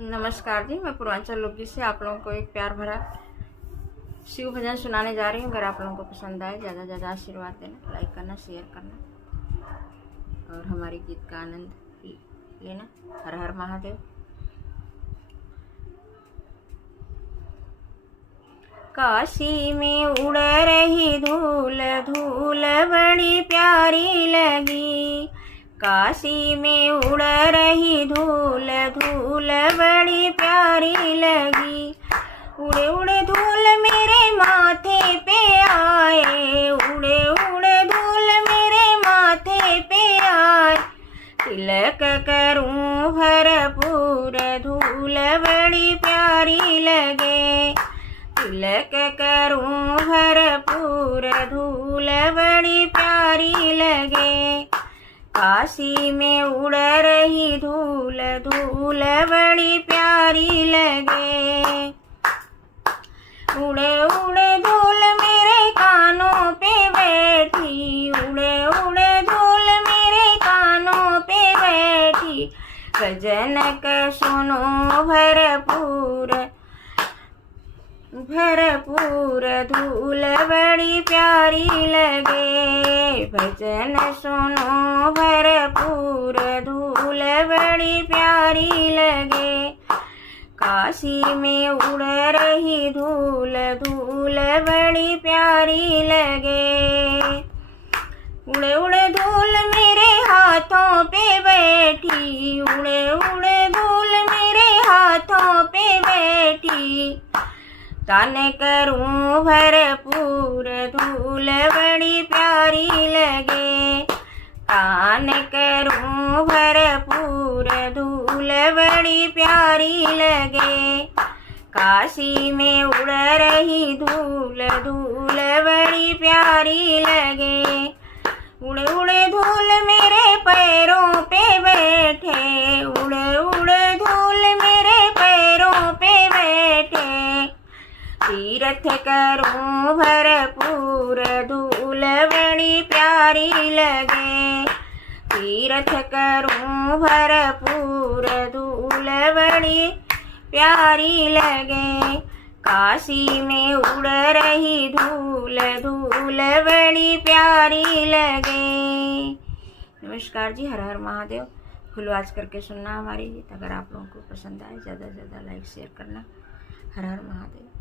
नमस्कार जी, मैं पूर्वांचल लोकगीत से आप लोगों को एक प्यार भरा शिव भजन सुनाने जा रही हूँ। अगर आप लोगों को पसंद आए ज़्यादा से ज़्यादा आशीर्वाद देना, लाइक करना, शेयर करना और हमारे गीत का आनंद लेना। हर हर महादेव। काशी में उड़ रही धूल धूल बड़ी प्यारी लगी। काशी में उड़ रही धूल धूल बड़ी प्यारी लगी। उड़े उड़े धूल मेरे माथे पे आए, उड़े उड़े धूल मेरे माथे पे आए। तिलक करूं भरपूर धूल बड़ी प्यारी लगे। तिलक करूं भरपूर धूल बड़ी प्यारी लगे। काशी में उड़ रही धूल धूल बड़ी प्यारी लगे। उड़े उड़े धूल मेरे कानों पे बैठी, उड़े उड़े धूल मेरे कानों पे बैठी। भजन का सुनो भरपूर भरपूर धूल बड़ी प्यारी लगे। भजन सुनो भरपूर धूल बड़ी प्यारी लगे। काशी में उड़ रही धूल धूल बड़ी प्यारी लगे। उड़े उड़े धूल मेरे हाथों पे बैठी, उड़े उड़े धूल मेरे हाथों पे बैठी। दान करूं भरपूर धूल बड़ी प्यारी लगे। दान करूं भरपूर धूल बड़ी प्यारी लगे। काशी में उड़ रही धूल धूल बड़ी प्यारी लगे। उड़े उड़े धूल मेरे पैरों पे बैठे, उड़े उड़े धूल मेरे पैरों पे बैठे। तीर्थ करूं भरपूर धूल बड़ी प्यारी लगे। तीर्थ करूं भरपूर धूल बड़ी प्यारी लगे। काशी में उड़ रही धूल धूल बड़ी प्यारी लगे। नमस्कार जी, हर हर महादेव। फुल आवाज करके सुनना हमारी गीत। अगर आप लोगों को पसंद आए ज़्यादा से ज़्यादा लाइक शेयर करना। हर हर महादेव।